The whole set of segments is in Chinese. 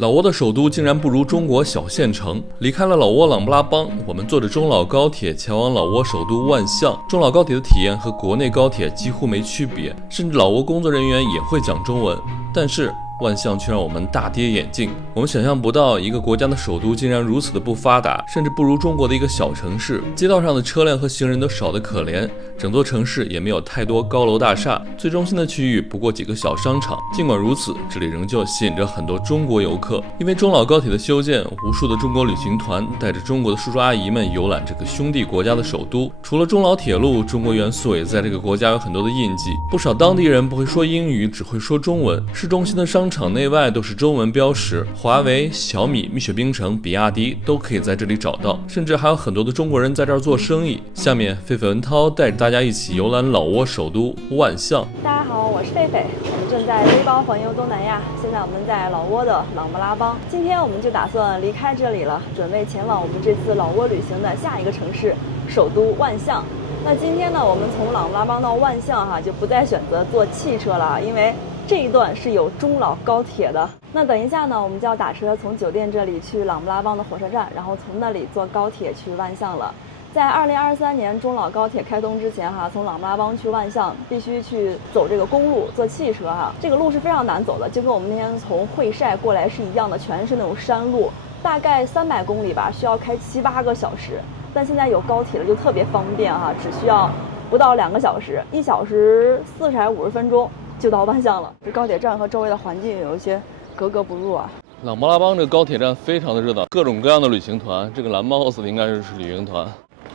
老挝的首都竟然不如中国小县城。离开了老挝琅勃拉邦，我们坐着中老高铁前往老挝首都万象。中老高铁的体验和国内高铁几乎没区别，甚至老挝工作人员也会讲中文。但是万象却让我们大跌眼镜。我们想象不到一个国家的首都竟然如此的不发达，甚至不如中国的一个小城市。街道上的车辆和行人都少得可怜，整座城市也没有太多高楼大厦，最中心的区域不过几个小商场。尽管如此，这里仍旧吸引着很多中国游客。因为中老高铁的修建，无数的中国旅行团带着中国的叔叔阿姨们游览这个兄弟国家的首都。除了中老铁路，中国元素也在这个国家有很多的印记。不少当地人不会说英语，只会说中文。市中心的商场内外都是中文标识，华为、小米、蜜雪冰城、比亚迪都可以在这里找到，甚至还有很多的中国人在这儿做生意。下面狒狒文涛带着大家一起游览老挝首都万象。大家好，我是狒狒，我们正在背包环游东南亚。现在我们在老挝的琅勃拉邦，今天我们就打算离开这里了，准备前往我们这次老挝旅行的下一个城市首都万象。那今天呢，我们从琅勃拉邦到万象就不再选择坐汽车了，因为这一段是有中老高铁的。那等一下呢，我们就要打车从酒店这里去琅勃拉邦的火车站，然后从那里坐高铁去万象了。在2023年中老高铁开通之前从琅勃拉邦去万象必须去走这个公路，坐汽车这个路是非常难走的，就跟我们那天从会晒过来是一样的，全是那种山路，大概300公里吧，需要开7-8个小时。但现在有高铁了，就特别方便只需要不到2个小时，1小时40还是50分钟就到万象了。这高铁站和周围的环境有一些格格不入琅勃拉邦这个高铁站非常的热闹，各种各样的旅行团。这个蓝帽子的应该是旅行团。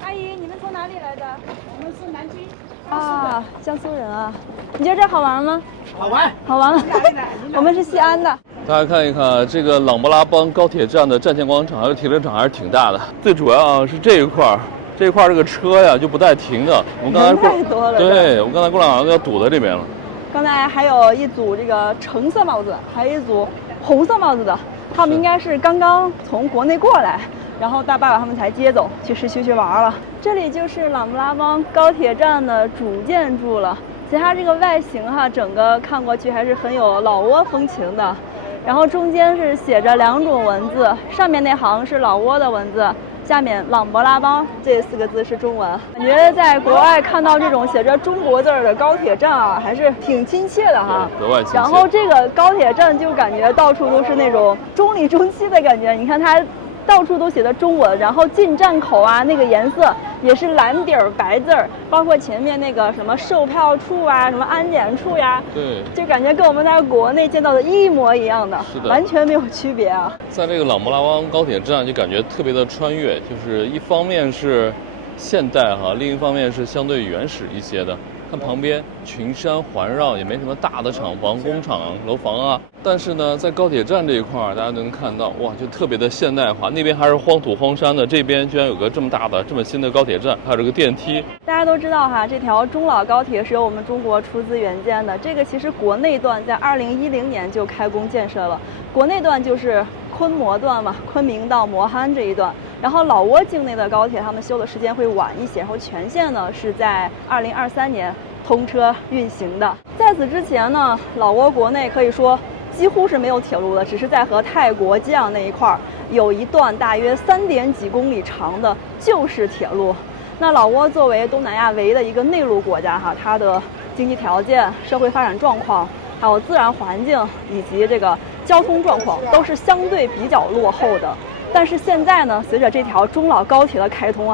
阿姨，你们从哪里来的？我们是南京江苏人你觉得这好玩吗？好玩，好玩。我们是西安的。大家看一看这个琅勃拉邦高铁站的站前广场还有停车场还是挺大的。最主要是这一块这个车就不带停的。我们刚才人太多了。对，我们刚才过来好像要堵在这边了。刚才还有一组这个橙色帽子，还有一组红色帽子的，他们应该是刚刚从国内过来，然后大爸把他们才接走去市区去玩了。这里就是琅勃拉邦高铁站的主建筑了。其实它这个外形整个看过去还是很有老挝风情的。然后中间是写着2种文字，上面那行是老挝的文字，下面琅勃拉邦这4个字是中文。感觉在国外看到这种写着中国字的高铁站还是挺亲切的格外亲切。然后这个高铁站就感觉到处都是那种中里中气的感觉，你看它到处都写的中文，然后进站口那个颜色也是蓝底儿白字儿，包括前面那个什么售票处什么安检处对，就感觉跟我们在国内见到的一模一样的，是的，完全没有区别在这个琅勃拉邦高铁站就感觉特别的穿越，就是一方面是现代另一方面是相对原始一些的。看旁边群山环绕，也没什么大的厂房、工厂、楼房但是呢，在高铁站这一块大家都能看到，哇，就特别的现代化。那边还是荒土荒山的，这边居然有个这么大的、这么新的高铁站，还有这个电梯。大家都知道这条中老高铁是由我们中国出资援建的。这个其实国内段在2010年就开工建设了，国内段就是昆摩段昆明到摩憨这一段。然后老挝境内的高铁他们修的时间会晚一些，然后全线呢是在2023年通车运行的。在此之前呢，老挝国内可以说几乎是没有铁路的，只是在和泰国接壤那一块有一段大约3点几公里长的就是铁路。那老挝作为东南亚唯一的一个内陆国家它的经济条件、社会发展状况，还有自然环境以及这个交通状况都是相对比较落后的。但是现在呢，随着这条中老高铁的开通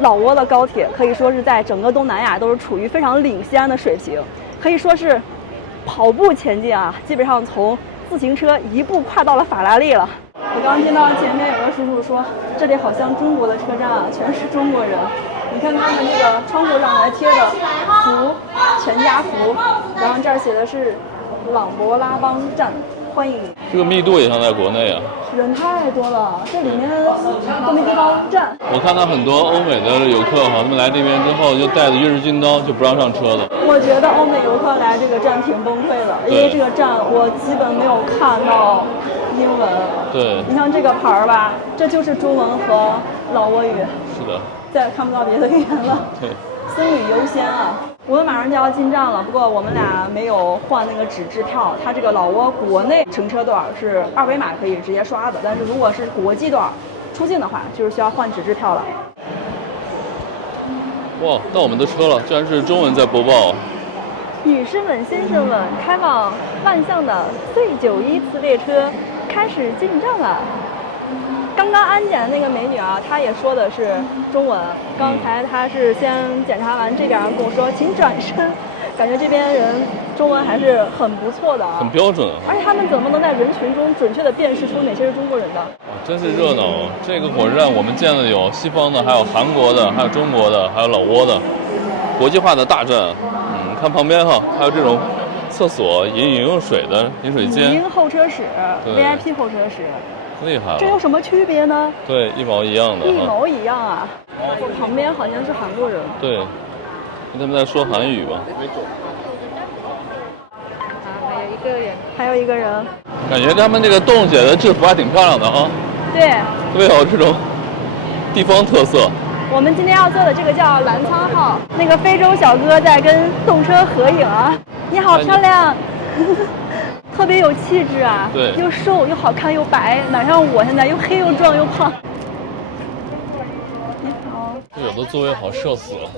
老挝的高铁可以说是在整个东南亚都是处于非常领先的水平，可以说是跑步前进基本上从自行车一步跨到了法拉利了。我刚听到前面有个叔叔说，这里好像中国的车站全是中国人。你看他们这个窗户上还贴着福，全家福，然后这儿写的是琅勃拉邦站，欢迎你。这个密度也像在国内人太多了，这里面都没地方站。我看到很多欧美的游客他们来这边之后就带着月日军刀，就不让上车的。我觉得欧美游客来这个站挺崩溃的，因为这个站我基本没有看到英文。对，你像这个牌这就是中文和老挝语。是的，再也看不到别的语言了。对。僧侣优先啊！我们马上就要进站了，不过我们俩没有换那个纸质票。它这个老挝国内乘车段是二维码可以直接刷的，但是如果是国际段出境的话，就是需要换纸质票了。哇，到我们的车了，居然是中文在播报。女士们、先生们，开往万象的 C91次列车开始进站了。刚刚安检的那个美女啊，她也说的是中文。刚才她是先检查完这边，跟我说请转身，感觉这边人中文还是很不错的啊，很标准。而且他们怎么能在人群中准确地辨识出哪些是中国人的？真是热闹啊！这个火车站我们见的有西方的，还有韩国的，还有中国的，还有老挝的，国际化的大站。看旁边哈，还有这种厕所、饮用水的饮水间、语音候车室、VIP 候车室，厉害了。这有什么区别呢？对，一毛一样的。一模一样啊！旁边好像是韩国人。对，他们在说韩语吧？还有一个人。感觉他们这个动写的制服还挺漂亮的啊。对。特别有这种地方特色。我们今天要坐的这个叫澜沧号，那个非洲小哥在跟动车合影啊！你好漂亮，特别有气质啊！对，又瘦又好看又白，哪像我现在又黑又壮又胖。你好。有的座位好社死了，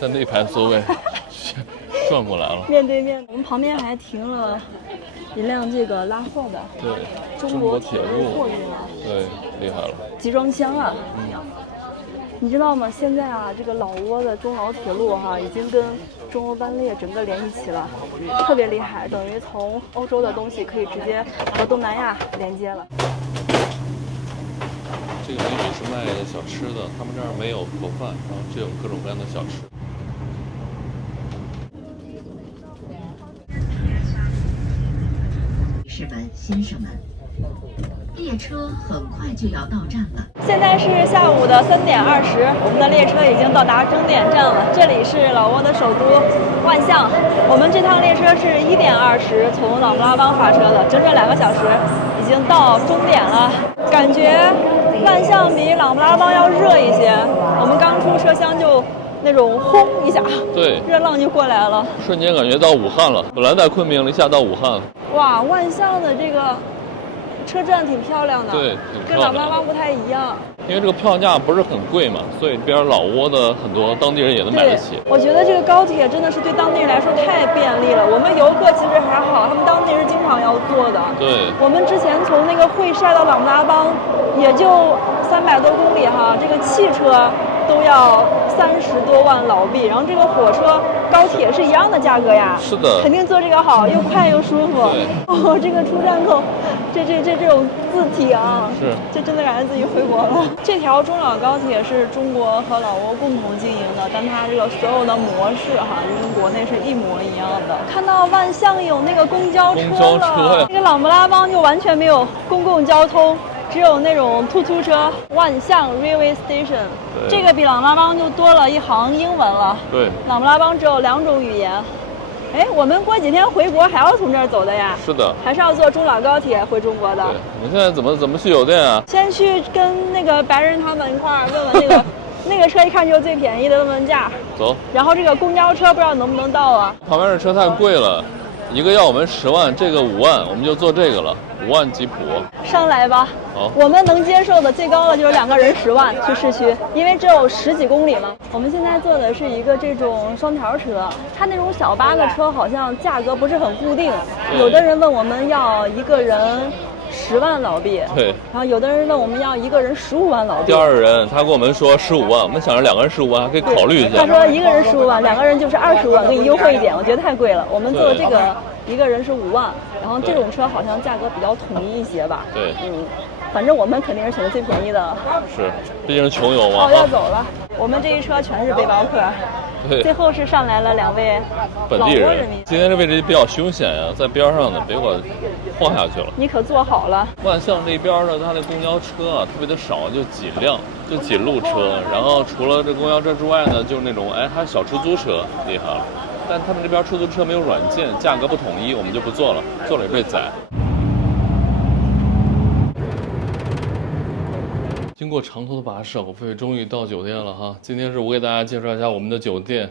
在那排座位转过来了。面对面，我们旁边还停了一辆这个拉货的，对，中国铁路货运啊，对，厉害了，集装箱啊。你知道吗？现在啊，这个老挝的中老铁路哈，已经跟中欧班列整个连一起了，特别厉害，等于从欧洲的东西可以直接和东南亚连接了。这个美女是卖的小吃的，他们这儿没有盒饭，然后只有各种各样的小吃。士们、先生们，列车很快就要到站了。现在是下午的3点20，我们的列车已经到达终点站了。这里是老挝的首都万象。我们这趟列车是1点20从琅勃拉邦发车的，整整2个小时，已经到终点了。感觉万象比琅勃拉邦要热一些。我们刚出车厢就那种轰一下，对，热浪就过来了，瞬间感觉到武汉了。本来在昆明了，一下到武汉了。哇，万象的这个车站挺漂亮的，对，跟琅勃拉邦不太一样。因为这个票价不是很贵嘛，所以边老挝的很多当地人也能买得起。我觉得这个高铁真的是对当地人来说太便利了。我们游客其实还好，他们当地人经常要坐的。对，我们之前从那个会晒到琅勃拉邦，也就300多公里哈，这个汽车都要30多万老币，然后这个火车、高铁是一样的价格呀。是的，肯定坐这个好，又快又舒服。对，哦，这个出站口，这种字体啊，是，这真的感觉自己回国了。这条中老高铁是中国和老挝共同经营的，但它这个所有的模式哈，就跟国内是一模一样的。看到万象有那个公交车了，这个琅勃拉邦就完全没有公共交通。只有那种突突车，万象 Railway Station， 这个比琅勃拉邦就多了一行英文了。对，琅勃拉邦只有2种语言。哎，我们过几天回国还要从这儿走的呀？是的，还是要坐中老高铁回中国的。对，我们现在怎么去酒店啊？先去跟那个白人他们一块儿问问那个那个车一看就是最便宜的，问问价。走。然后这个公交车不知道能不能到啊？旁边的车太贵了。一个要我们10万，这个5万，我们就坐这个了，5万吉普。上来吧。好，我们能接受的最高的就是2个人10万去市区，因为只有10几公里嘛。我们现在坐的是一个这种双条车，它那种小巴的车好像价格不是很固定，有的人问我们要一个人10万老币，对，然后有的人问我们要一个人15万老币。第二人他跟我们说15万，我们想着2个人15万还可以考虑一下。他说一个人15万，2个人就是25万，给你优惠一点，我觉得太贵了。我们坐的这个一个人是5万，然后这种车好像价格比较统一一些吧。对，反正我们肯定是选的最便宜的。是，毕竟是穷游嘛。哦，要走了。我们这一车全是背包客。对。最后是上来了2位本地人。今天这位置比较凶险呀，在边上的，别给我晃下去了。你可坐好了。万象这边的它的公交车啊特别的少，就几辆，就几路车。然后除了这公交车之外呢，就是那种还有小出租车，厉害了。但他们这边出租车没有软件，价格不统一，我们就不坐了，坐了也被宰。经过长途的跋涉，我终于到酒店了哈。今天是我给大家介绍一下我们的酒店，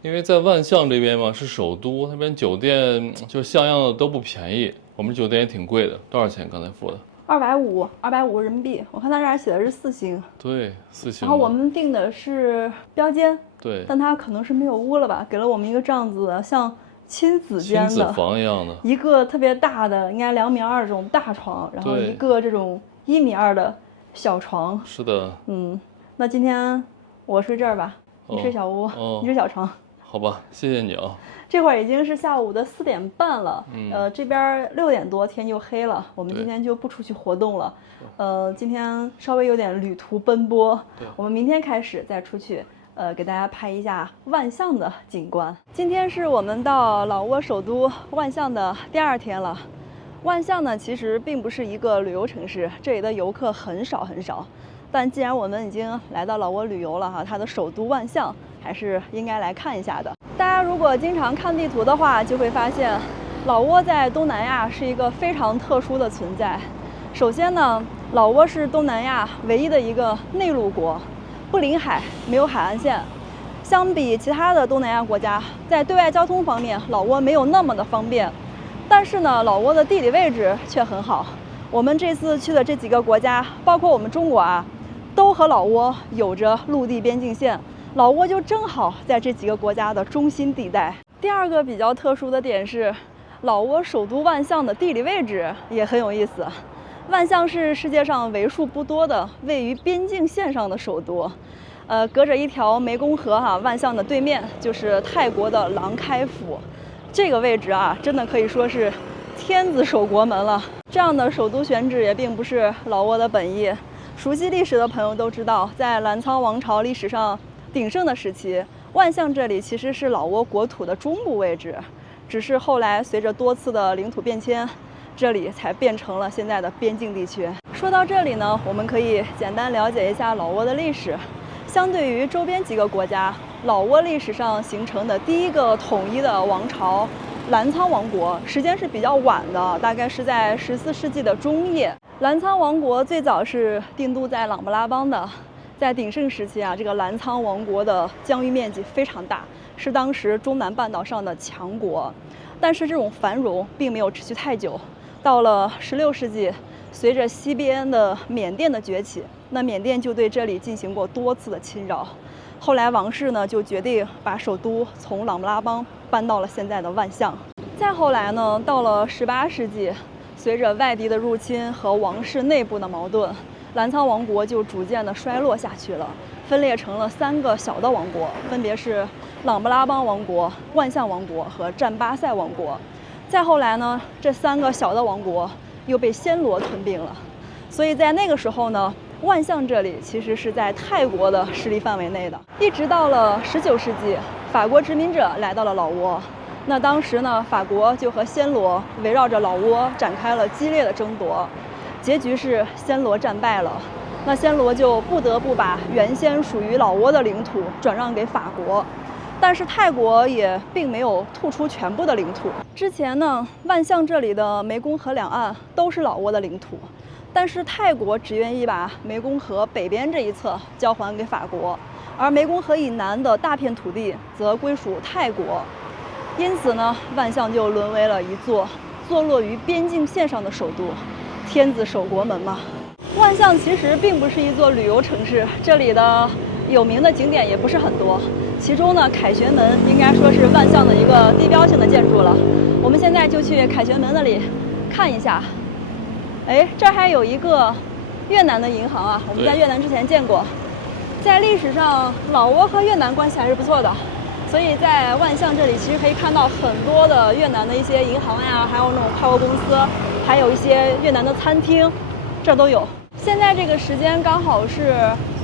因为在万象这边嘛是首都，那边酒店就像样的都不便宜，我们酒店也挺贵的。多少钱？刚才付的250人民币。我看它这儿写的是4星。对，4星。然后我们订的是标间，对，但它可能是没有屋了吧，给了我们一个这样子像亲子间的亲子房一样的，一个特别大的，应该2.2米这种大床，然后一个这种1.2米的小床。是的。那今天我睡这儿吧，你睡小屋，你睡小床。好吧，谢谢你啊。这会儿已经是下午的4点半了，这边6点多天就黑了，我们今天就不出去活动了。今天稍微有点旅途奔波，我们明天开始再出去。给大家拍一下万象的景观。今天是我们到老挝首都万象的第2天了。万象呢，其实并不是一个旅游城市，这里的游客很少。但既然我们已经来到老挝旅游了哈，它的首都万象还是应该来看一下的。大家如果经常看地图的话，就会发现老挝在东南亚是一个非常特殊的存在。首先呢，老挝是东南亚唯一的一个内陆国。不临海，没有海岸线。相比其他的东南亚国家，在对外交通方面，老挝没有那么的方便。但是呢，老挝的地理位置却很好。我们这次去的这几个国家，包括我们中国啊，都和老挝有着陆地边境线。老挝就正好在这几个国家的中心地带。第2个比较特殊的点是，老挝首都万象的地理位置也很有意思。万象是世界上为数不多的位于边境线上的首都，隔着一条湄公河哈，万象的对面就是泰国的廊开府，这个位置啊，真的可以说是天子守国门了。这样的首都选址也并不是老挝的本意，熟悉历史的朋友都知道，在澜沧王朝历史上鼎盛的时期，万象这里其实是老挝国土的中部位置，只是后来随着多次的领土变迁，这里才变成了现在的边境地区。说到这里呢，我们可以简单了解一下老挝的历史。相对于周边几个国家，老挝历史上形成的第一个统一的王朝澜沧王国，时间是比较晚的，大概是在14世纪的中叶。澜沧王国最早是定都在琅勃拉邦的，在鼎盛时期啊，这个澜沧王国的疆域面积非常大，是当时中南半岛上的强国。但是这种繁荣并没有持续太久。到了16世纪，随着西边的缅甸的崛起，那缅甸就对这里进行过多次的侵扰。后来王室呢就决定把首都从琅勃拉邦搬到了现在的万象。再后来呢，到了18世纪，随着外敌的入侵和王室内部的矛盾，澜沧王国就逐渐的衰落下去了，分裂成了3个小的王国，分别是琅勃拉邦王国、万象王国和占巴塞王国。再后来呢，这3个小的王国又被暹罗吞并了，所以在那个时候呢，万象这里其实是在泰国的势力范围内的。一直到了19世纪，法国殖民者来到了老挝，那当时呢，法国就和暹罗围绕着老挝展开了激烈的争夺，结局是暹罗战败了。那暹罗就不得不把原先属于老挝的领土转让给法国。但是泰国也并没有吐出全部的领土。之前呢，万象这里的湄公河两岸都是老挝的领土，但是泰国只愿意把湄公河北边这一侧交还给法国，而湄公河以南的大片土地则归属泰国。因此呢，万象就沦为了一座坐落于边境线上的首都，天子守国门嘛。万象其实并不是一座旅游城市，这里的有名的景点也不是很多。其中呢，凯旋门应该说是万象的一个地标性的建筑了。我们现在就去凯旋门那里看一下。哎，这儿还有一个越南的银行啊，我们在越南之前见过。在历史上，老挝和越南关系还是不错的，所以在万象这里其实可以看到很多的越南的一些银行呀，还有那种跨国公司，还有一些越南的餐厅，这都有。现在这个时间刚好是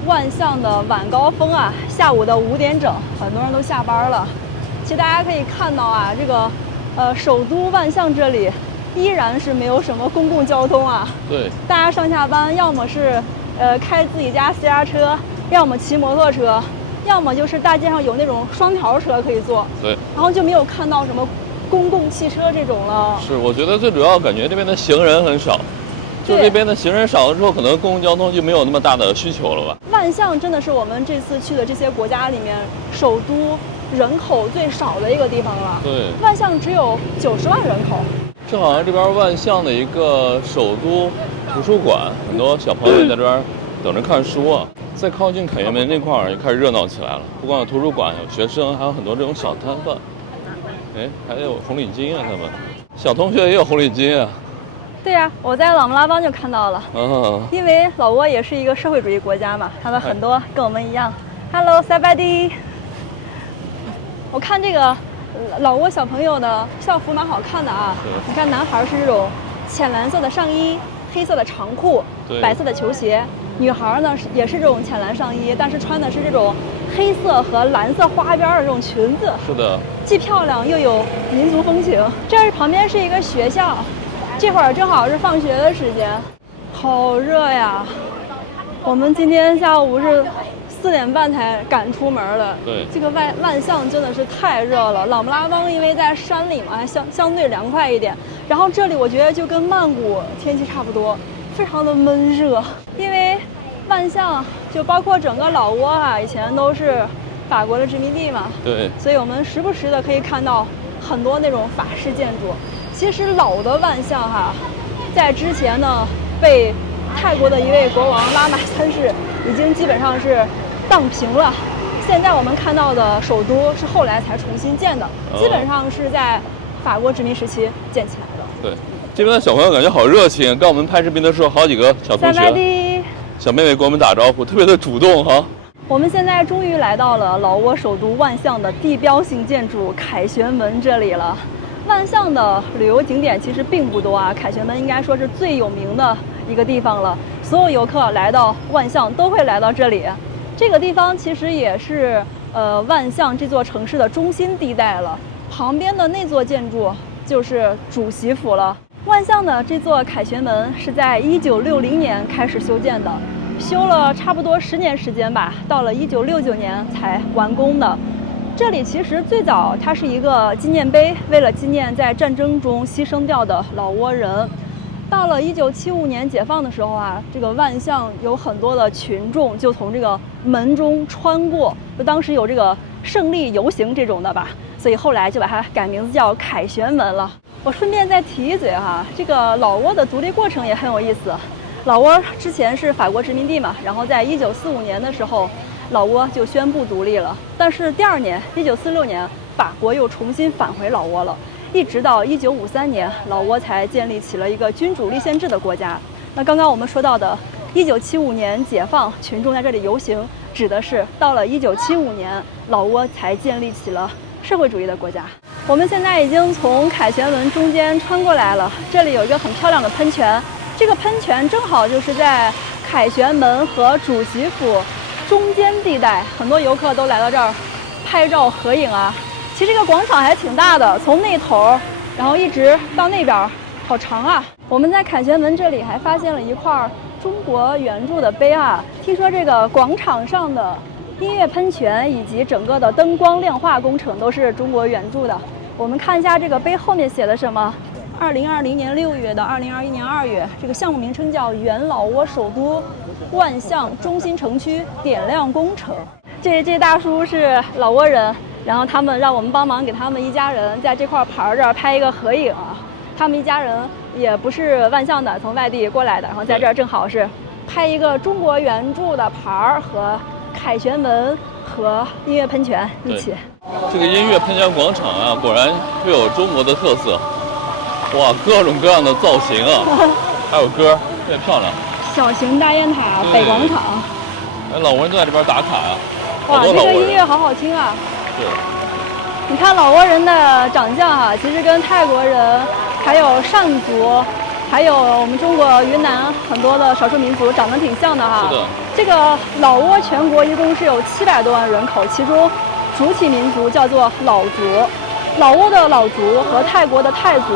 万象的晚高峰啊，下午的5点整，很多人都下班了。其实大家可以看到啊，这个首都万象这里依然是没有什么公共交通啊。对，大家上下班要么是开自己家私家车，要么骑摩托车，要么就是大街上有那种双条车可以坐。对，然后就没有看到什么公共汽车这种了。是，我觉得最主要感觉这边的行人很少。就这边的行人少了之后，可能公共交通就没有那么大的需求了吧？万象真的是我们这次去的这些国家里面首都人口最少的一个地方了。对，万象只有90万人口。这好像这边万象的一个首都图书馆，很多小朋友在这边等着看书啊。再靠近凯旋门那块儿，就开始热闹起来了。不光有图书馆，有学生，还有很多这种小摊贩。哎，还有红领巾啊，他们小同学也有红领巾啊。对呀，我在琅勃拉邦就看到了。因为老挝也是一个社会主义国家嘛，他们很多跟我们一样。Hello， 塞拜迪。我看这个老挝小朋友的校服蛮好看的啊。你看，男孩是这种浅蓝色的上衣，黑色的长裤，白色的球鞋。女孩呢也是这种浅蓝上衣，但是穿的是这种黑色和蓝色花边的这种裙子。是的，既漂亮又有民族风情。这旁边是一个学校，这会儿正好是放学的时间，好热呀！我们今天下午是4点半才赶出门的。对，这个万象真的是太热了。琅勃拉邦因为在山里嘛，相对凉快一点。然后这里我觉得就跟曼谷天气差不多，非常的闷热。因为万象就包括整个老挝啊，以前都是法国的殖民地嘛。对，所以我们时不时的可以看到很多那种法式建筑。其实老的万象哈，在之前呢被泰国的一位国王拉玛3世已经基本上是荡平了。现在我们看到的首都是后来才重新建的，基本上是在法国殖民时期建起来的。对，这边的小朋友感觉好热情，刚我们拍视频的时候，好几个小同学、小妹妹跟我们打招呼，特别的主动哈。我们现在终于来到了老挝首都万象的地标性建筑凯旋门这里了。万象的旅游景点其实并不多啊，凯旋门应该说是最有名的一个地方了。所有游客来到万象都会来到这里。这个地方其实也是万象这座城市的中心地带了。旁边的那座建筑就是主席府了。万象的这座凯旋门是在1960年开始修建的，修了差不多10年时间吧，到了1969年才完工的。这里其实最早它是一个纪念碑，为了纪念在战争中牺牲掉的老挝人。到了1975年解放的时候啊，这个万象有很多的群众就从这个门中穿过，就当时有这个胜利游行这种的吧，所以后来就把它改名字叫凯旋门了。我顺便再提一嘴哈，这个老挝的独立过程也很有意思。老挝之前是法国殖民地嘛，然后在1945年的时候，老挝就宣布独立了。但是第2年，1946年，法国又重新返回老挝了，一直到1953年，老挝才建立起了一个君主立宪制的国家。那刚刚我们说到的1975年解放，群众在这里游行，指的是到了1975年，老挝才建立起了社会主义的国家。我们现在已经从凯旋门中间穿过来了，这里有一个很漂亮的喷泉，这个喷泉正好就是在凯旋门和主席府中间地带，很多游客都来到这儿拍照合影啊。其实这个广场还挺大的，从那头然后一直到那边，好长啊。我们在凯旋门这里还发现了一块中国援助的碑啊。听说这个广场上的音乐喷泉以及整个的灯光亮化工程都是中国援助的。我们看一下这个碑后面写的什么。2020年6月到2021年2月，这个项目名称叫原老挝首都万象中心城区点亮工程。这大叔是老挝人，然后他们让我们帮忙给他们一家人在这块牌这儿拍一个合影啊。他们一家人也不是万象的，从外地过来的，然后在这儿正好是拍一个中国援助的牌和凯旋门和音乐喷泉一起。这个音乐喷泉广场啊，果然会有中国的特色。哇，各种各样的造型啊，还有歌，特别漂亮。小型大雁塔、北广场。哎，老挝人都在这边打卡啊。哇，这个音乐好好听啊。对。你看老挝人的长相啊，其实跟泰国人、还有疝族、还有我们中国云南很多的少数民族长得挺像的哈。是的。这个老挝全国一共是有700多万人口，其中主体民族叫做老族。老挝的老族和泰国的泰族、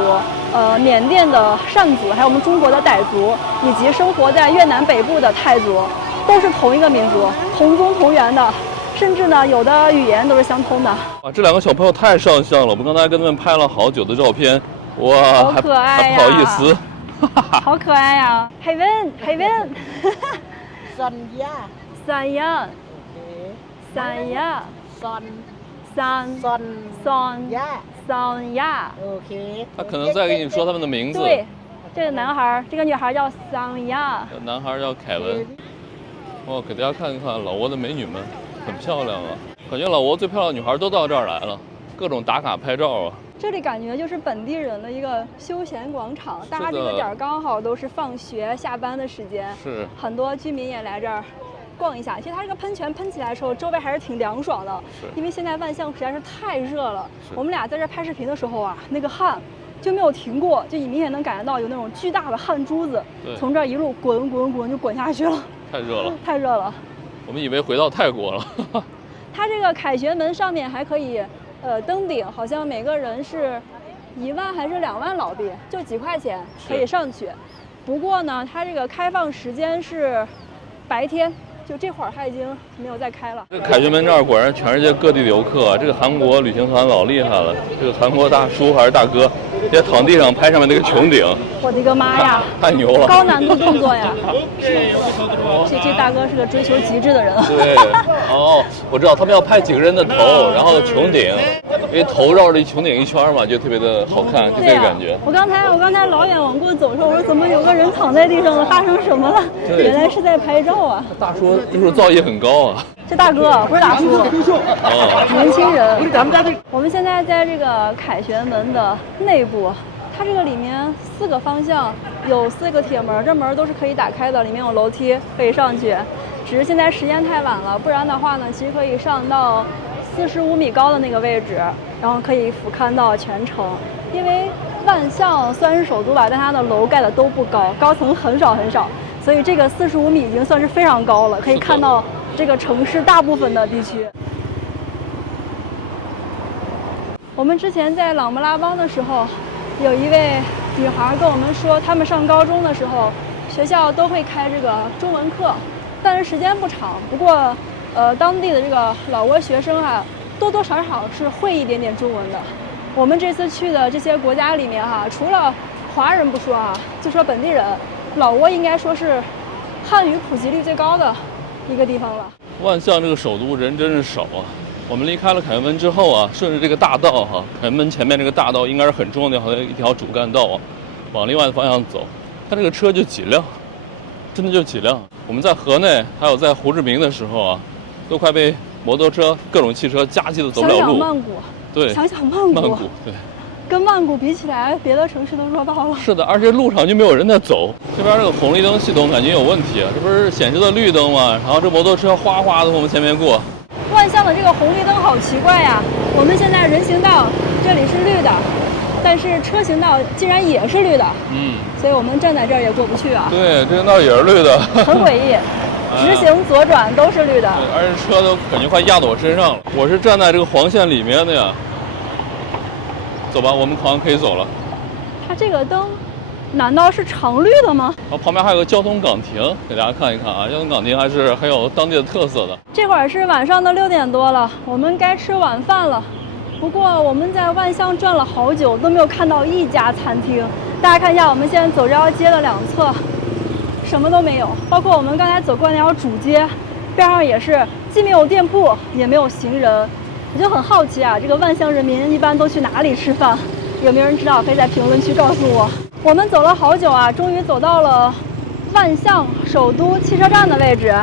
缅甸的疝族，还有我们中国的傣族，以及生活在越南北部的泰族，都是同一个民族，同宗同源的，甚至呢有的语言都是相通的。哇，这2个小朋友太上相了，我们刚才跟他们拍了好久的照片，哇，好可爱呀，还不好意思，好可爱呀！海文，海文，三亚，三亚， OK， 三亚， 三三三三亚三亚。 ，OK。他可能在给你说他们的名字。对，这个男孩，这个女孩叫桑亚。男孩叫凯文。哦，给大家看一看老挝的美女们，很漂亮啊！感觉老挝最漂亮的女孩都到这儿来了，各种打卡拍照啊。这里感觉就是本地人的一个休闲广场，大家这个点儿刚好都是放学下班的时间，是很多居民也来这儿逛一下。其实它这个喷泉喷起来的时候，周围还是挺凉爽的，因为现在万象实在是太热了。我们俩在这儿拍视频的时候啊，那个汗就没有停过，就你明显能感觉到有那种巨大的汗珠子从这儿一路滚滚滚就滚下去了。太热了，太热了。我们以为回到泰国了。它这个凯旋门上面还可以登顶，好像每个人是1万还是2万老币，就几块钱可以上去。不过呢，它这个开放时间是白天，就这会儿它已经没有再开了。这凯旋门这儿果然全世界各地的游客啊，这个韩国旅行团老厉害了，这个韩国大叔还是大哥，直接躺地上拍上面那个穹顶。我的个妈呀，太牛了！高难度动作呀！这大哥是个追求极致的人。对，哦，我知道他们要拍几个人的头，然后穹顶，因为头绕着穹顶一圈嘛，就特别的好看，就这个感觉。我刚才老远往过走的时候，我说怎么有个人躺在地上了？发生什么了？原来是在拍照啊！大叔艺术造诣很高啊。这大哥不是大叔，年轻人。我们现在在这个凯旋门的内部，它这个里面4个方向有4个铁门，这门都是可以打开的，里面有楼梯可以上去。只是现在时间太晚了，不然的话呢，其实可以上到45米高的那个位置，然后可以俯瞰到全城。因为万象虽然是首都吧，但它的楼盖的都不高，高层很少很少，所以这个45米已经算是非常高了，可以看到这个城市大部分的地区。我们之前在琅勃拉邦的时候，有一位女孩跟我们说，他们上高中的时候，学校都会开这个中文课，但是时间不长。不过，当地的这个老挝学生啊，多多少少是会一点点中文的。我们这次去的这些国家里面哈，除了华人不说啊，就说本地人，老挝应该说是汉语普及率最高的一个地方了。万象这个首都人真是少啊。我们离开了凯旋门之后啊，顺着这个大道哈，凯旋门前面这个大道应该是很重要的一条主干道啊，往另外的方向走，它这个车就几辆，真的就几辆。我们在河内还有在胡志明的时候啊，都快被摩托车、各种汽车夹击的走不了路。想想曼谷，对，想想曼谷，对，跟曼谷比起来，别的城市都弱爆了。是的，而且路上就没有人在走。这边这个红绿灯系统感觉有问题啊，这不是显示的绿灯吗？然后这摩托车哗哗的从我们前面过。万象的这个红绿灯好奇怪呀！我们现在人行道这里是绿的，但是车行道竟然也是绿的。所以我们站在这儿也过不去啊。对，这个道也是绿的，很诡异。直行左转都是绿的，对，而且车都感觉快压到我身上了。我是站在这个黄线里面的呀。走吧，我们好像可以走了。它这个灯难道是常绿的吗？然后旁边还有个交通岗亭，给大家看一看啊，交通岗亭还是很有当地的特色的。这会儿是晚上的6点多了，我们该吃晚饭了。不过我们在万象转了好久，都没有看到一家餐厅。大家看一下，我们现在走这条街的两侧，什么都没有，包括我们刚才走过那条主街，边上也是既没有店铺，也没有行人。我就很好奇啊，这个万象人民一般都去哪里吃饭？有没有人知道？可以在评论区告诉我。我们走了好久啊，终于走到了万象首都汽车站的位置。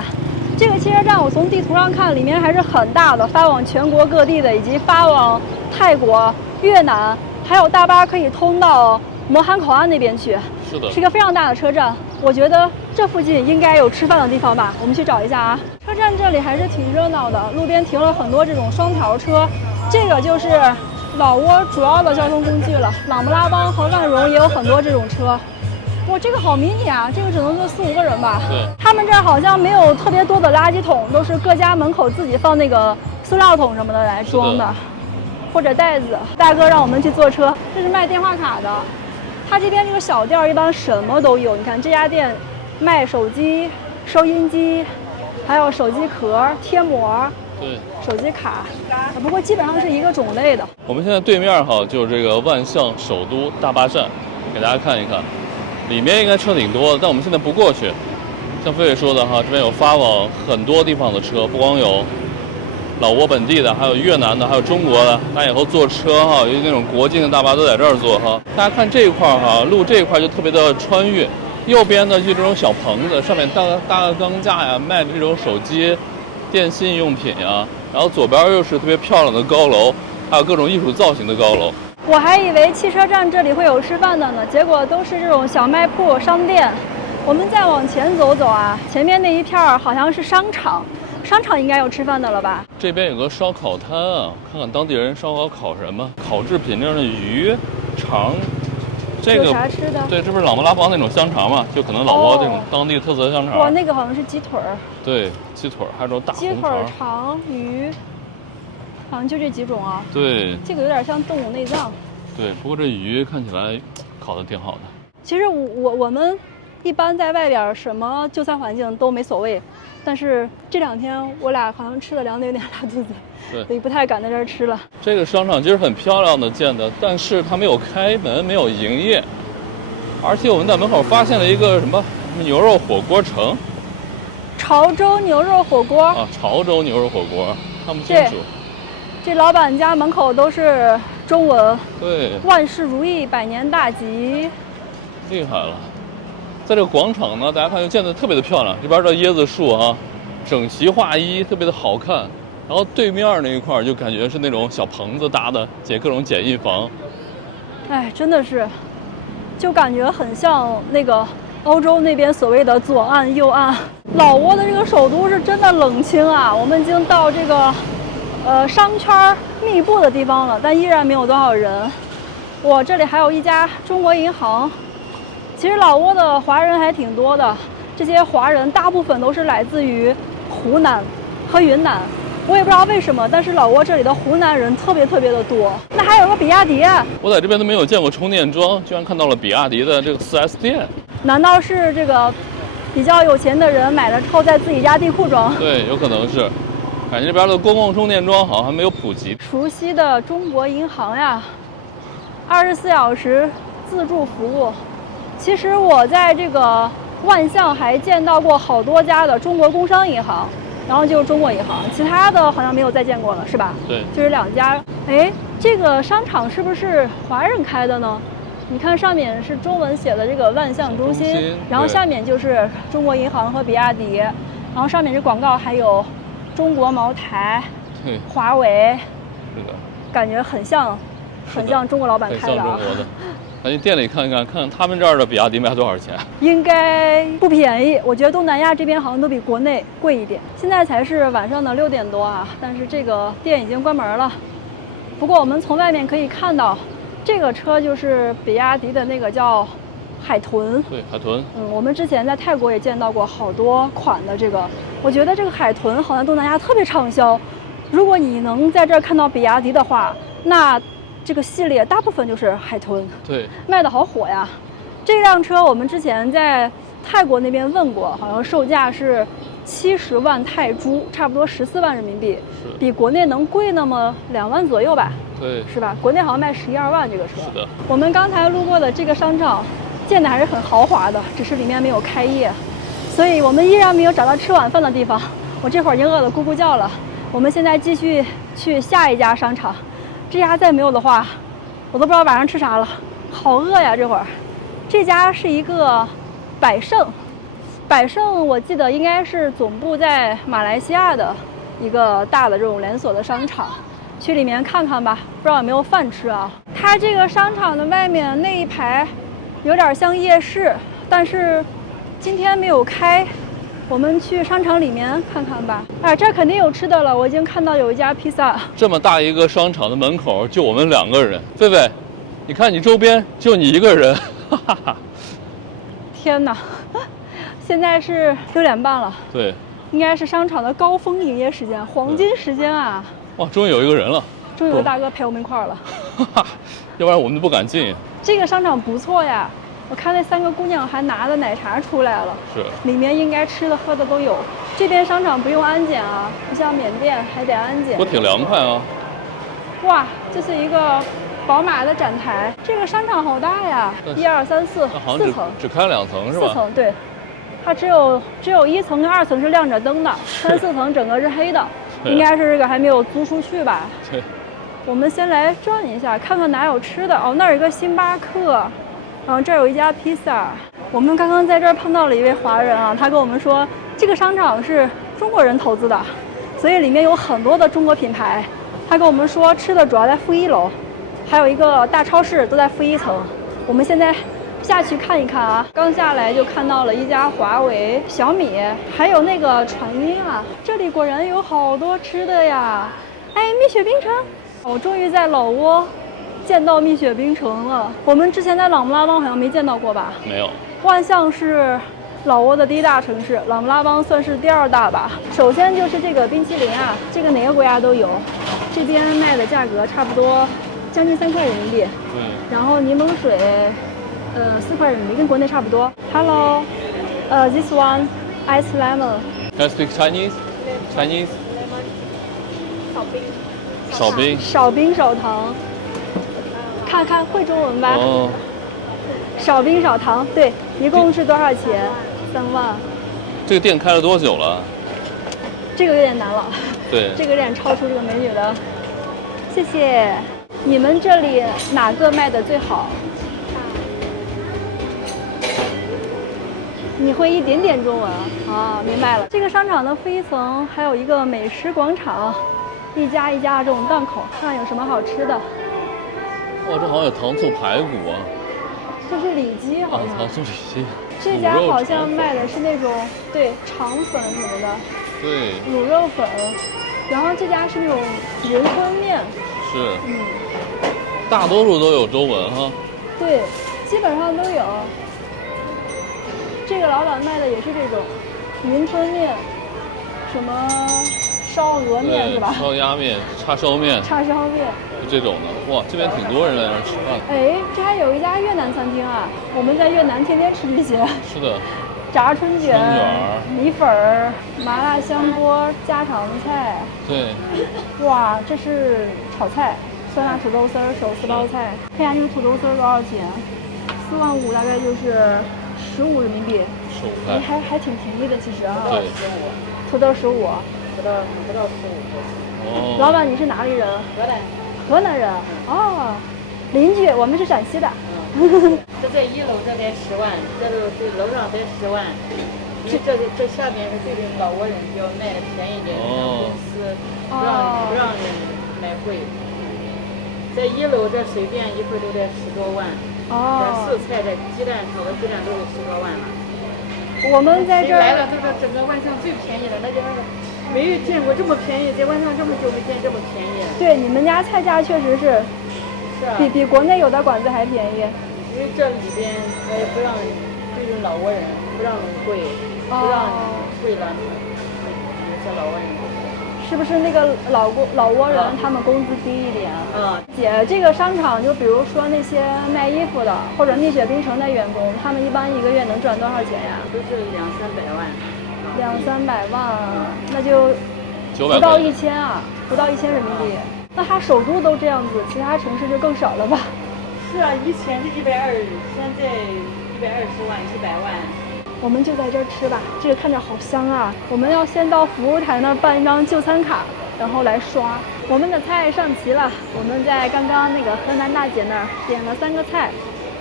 这个汽车站我从地图上看，里面还是很大的，发往全国各地的，以及发往泰国、越南，还有大巴可以通到摩罕口岸那边去。是的，是一个非常大的车站。我觉得这附近应该有吃饭的地方吧，我们去找一下啊。车站这里还是挺热闹的，路边停了很多这种双条车，这个就是老挝主要的交通工具了。琅勃拉邦和万荣也有很多这种车。哇，这个好迷你啊，这个只能坐4、5个人吧。对，他们这儿好像没有特别多的垃圾桶，都是各家门口自己放那个塑料桶什么的来装的，或者袋子。大哥让我们去坐车，这是卖电话卡的。他这边这个小店一般什么都有，你看这家店卖手机、收音机，还有手机壳、贴膜，对，手机卡，不过基本上是一个种类的。我们现在对面哈就是这个万象首都大巴站，给大家看一看。里面应该车挺多的，但我们现在不过去。像飞飞说的哈，这边有发往很多地方的车，不光有老挝本地的，还有越南的，还有中国的。大家以后坐车哈，尤其那种国境的大巴都在这儿坐哈。大家看这一块哈，路这一块就特别的穿越。右边呢就这种小棚子，上面搭个钢架呀，卖的这种手机、电信用品呀。然后左边又是特别漂亮的高楼，还有各种艺术造型的高楼。我还以为汽车站这里会有吃饭的呢，结果都是这种小卖铺、商店。我们再往前走走啊，前面那一片好像是商场，商场应该有吃饭的了吧？这边有个烧烤摊啊，看看当地人烧烤烤什么？烤制品这样的鱼肠，这个有啥吃的？对，这不是琅勃拉邦那种香肠嘛？就可能老挝这种当地特色香肠。哇，那个好像是鸡腿儿。对，鸡腿还有这种大红肠。鸡腿儿、肠、鱼，好像就这几种啊。对，这个有点像动物内脏。对，不过这鱼看起来烤得挺好的。其实我们一般在外边什么就餐环境都没所谓，但是这2天我俩好像吃的凉的有点拉肚子，对，所以不太敢在这儿吃了。这个商场其实很漂亮的建的，但是它没有开门，没有营业，而且我们在门口发现了一个什么牛肉火锅城，潮州牛肉火锅啊，潮州牛肉火锅，看不清楚。这老板家门口都是中文，对，万事如意，百年大吉，厉害了。在这个广场呢，大家看就建得特别的漂亮，这边的椰子树啊，整齐划一，特别的好看。然后对面那一块就感觉是那种小棚子搭的，各种简易房。哎，真的是，就感觉很像那个欧洲那边所谓的左岸右岸。老挝的这个首都是真的冷清啊，我们已经到这个商圈密布的地方了，但依然没有多少人。我这里还有一家中国银行。其实老挝的华人还挺多的，这些华人大部分都是来自于湖南和云南。我也不知道为什么，但是老挝这里的湖南人特别的多。那还有个比亚迪，我在这边都没有见过充电桩，居然看到了比亚迪的这个 4S 店。难道是这个比较有钱的人买了之后在自己家地库装？对，有可能是。感觉这边的公共充电桩好像还没有普及。熟悉的中国银行呀，24小时自助服务。其实我在这个万象还见到过好多家的中国工商银行，然后就是中国银行，其他的好像没有再见过了，是吧？对，就是2家。哎，这个商场是不是华人开的呢？你看上面是中文写的这个万象中心，然后下面就是中国银行和比亚迪，然后上面这广告还有中国茅台、对，华为，是的，感觉很像中国老板开的啊。咱去店里看看，看他们这儿的比亚迪卖多少钱？应该不便宜，我觉得东南亚这边好像都比国内贵一点。现在才是晚上的6点多啊，但是这个店已经关门了。不过我们从外面可以看到，这个车就是比亚迪的那个叫海豚。对，海豚。我们之前在泰国也见到过好多款的这个，我觉得这个海豚好像东南亚特别畅销。如果你能在这儿看到比亚迪的话，那这个系列大部分就是海豚，对，卖的好火呀。这辆车我们之前在泰国那边问过，好像售价是70万泰铢，差不多14万人民币，比国内能贵那么2万左右吧？对，是吧？国内好像卖12万这个车。是的。我们刚才路过的这个商场，建的还是很豪华的，只是里面没有开业，所以我们依然没有找到吃晚饭的地方。我这会儿已经饿得咕咕叫了。我们现在继续去下一家商场。这家再没有的话，我都不知道晚上吃啥了，好饿呀！这会儿，这家是一个百盛，百盛我记得应该是总部在马来西亚的一个大的这种连锁的商场，去里面看看吧，不知道有没有饭吃啊。它这个商场的外面那一排有点像夜市，但是今天没有开。我们去商场里面看看吧。哎，这儿肯定有吃的了，我已经看到有一家披萨。这么大一个商场的门口，就我们2个人。狒狒，你看你周边就你一个人，哈哈哈。天哪，现在是6点半了。对，应该是商场的高峰营业时间，黄金时间啊。哇，终于有一个人了。终于有个大哥陪我们一块儿了。哈哈，要不然我们都不敢进。这个商场不错呀。我看那3个姑娘还拿着奶茶出来了，是，里面应该吃的喝的都有。这边商场不用安检啊，不像缅甸还得安检。我挺凉快啊。哇，这是一个宝马的展台。这个商场好大呀，1、2、3、4，那好像4层，只开2层是吧？ 4层，对。它只有1层跟2层是亮着灯的，3、4层整个是黑的，应该是这个还没有租出去吧？对。我们先来转一下，看看哪有吃的。哦，那儿有一个星巴克，然后这儿有一家披萨。我们刚刚在这儿碰到了一位华人啊，他跟我们说，这个商场是中国人投资的，所以里面有很多的中国品牌。他跟我们说，吃的主要在负1楼，还有一个大超市都在负1层。我们现在下去看一看啊，刚下来就看到了一家华为、小米，还有那个传音啊。这里果然有好多吃的呀！哎，蜜雪冰城。我终于在老挝见到蜜雪冰城了。我们之前在琅勃拉邦好像没见到过吧？没有。万象是老挝的第1大城市，琅勃拉邦算是第2大吧。首先就是这个冰淇淋啊，这个哪个国家都有，这边卖的价格差不多将近3块人民币。然后柠檬水，4块人民币，跟国内差不多。Hello， this one ice lemon. Can I speak Chinese? Chinese? 少冰少糖，看看会中文吧。哦，少冰少糖，对，一共是多少钱？3万。这个店开了多久了？这个有点难了。对，这个有点超出这个美女的。谢谢。你们这里哪个卖的最好？你会一点点中文啊？明白了。这个商场的负1层还有一个美食广场。一家一家这种档口，看看有什么好吃的。哇，这好像有糖醋排骨啊！这是里脊好像。糖醋里脊。这家好像卖的是那种对肠粉什么的。对。卤肉粉，然后这家是那种云吞面。是。大多数都有中文哈。对，基本上都有。这个老板卖的也是这种云吞面，什么？烧鹅面是吧？烧鸭面、叉烧面。叉烧面，就这种的。哇，这边挺多人在那儿吃饭。哎，这还有一家越南餐厅啊！我们在越南天天吃这些。是的。炸春卷、米粉儿、麻辣香锅、家常菜。对。哇，这是炒菜，酸辣土豆丝儿、手撕包菜。看一下这个土豆丝儿多少钱？4万5，大概就是15人民币。哎，还挺便宜的其实啊。对。土豆15。不到15。哦。老板，你是哪里人？河南人。哦，邻居，我们是陕西的。这在1楼这得10万，这楼上得10万，因为这下面是对老挝人比较卖的便宜点，公司不让人买贵。在1楼这随便一份都得10多万。这素菜这鸡蛋炒个鸡蛋都得10多万了。我们在这儿来了都是整个万象最便宜的，那就是没有见过这么便宜，在万象这么久没见这么便宜。对，你们家菜价确实是，比国内有的馆子还便宜。因为这里边他也不让对着老挝人不让贵，不让贵了，有些老挝人。是不是那个老挝人他们工资低一点？姐，这个商场就比如说那些卖衣服的或者蜜雪冰城的员工，他们一般1个月能赚多少钱呀？都是200-300万。200-300万，那就不到1000啊，不到1000人民币。那他首都都这样子，其他城市就更少了吧？是啊，以前是120，现在120万、100万。我们就在这儿吃吧，这个看着好香啊！我们要先到服务台那儿办一张就餐卡，然后来刷。我们的菜上齐了，我们在刚刚那个河南大姐那儿点了3个菜，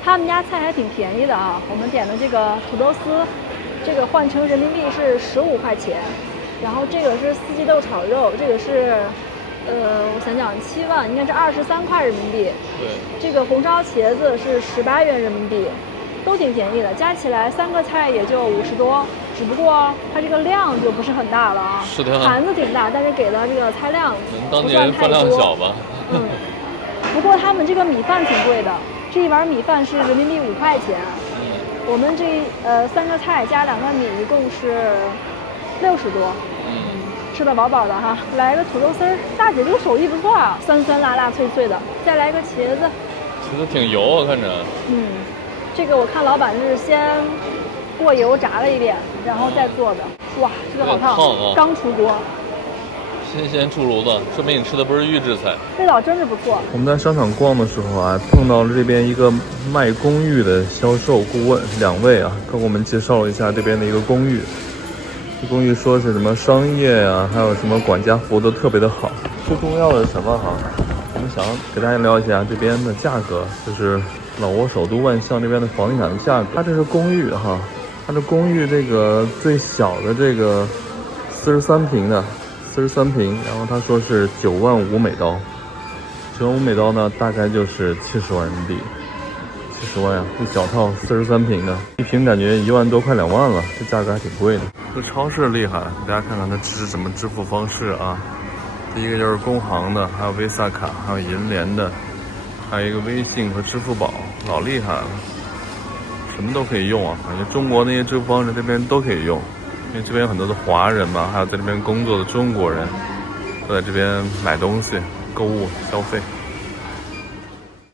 他们家菜还挺便宜的啊。我们点的这个土豆丝，这个换成人民币是15块钱，然后这个是四季豆炒肉，这个是我想想7万，应该是23块人民币。对，这个红烧茄子是18元人民币。都挺便宜的，加起来3个菜也就50多，只不过它这个量就不是很大了啊。是的。盘子挺大，但是给的这个菜量当地人饭量小吧。不过他们这个米饭挺贵的，这一碗米饭是人民币5块钱。我们这3个菜加2个米一共是60多。吃得饱饱的哈。来个土豆丝儿，大姐这个手艺不错啊，酸酸辣辣脆脆的。再来个茄子。茄子挺油啊，看着。这个我看老板是先过油炸了一遍，然后再做的。哇，这个好烫，刚出锅。新鲜出炉的，说明你吃的不是预制菜。味道真是不错。我们在商场逛的时候啊，碰到了这边一个卖公寓的销售顾问，2位啊，跟我们介绍了一下这边的一个公寓。这公寓说是什么商业啊，还有什么管家服务都特别的好。最重要的是什么哈？我们想给大家聊一下这边的价格，就是老挝首都万象这边的房地产的价格。它这是公寓哈，它这公寓这个最小的这个43平的，43平，然后他说是9.5万$，9.5万$呢，大概就是70万人民币，70万呀，一小套43平的，一平感觉1万多，快2万了，这价格还挺贵的。这超市厉害，给大家看看它支持什么支付方式啊？第一个就是工行的，还有 Visa 卡，还有银联的，还有一个微信和支付宝，老厉害了，什么都可以用啊！感觉中国那些支付方式这边都可以用，因为这边有很多的华人嘛，还有在这边工作的中国人，都在这边买东西、购物、消费。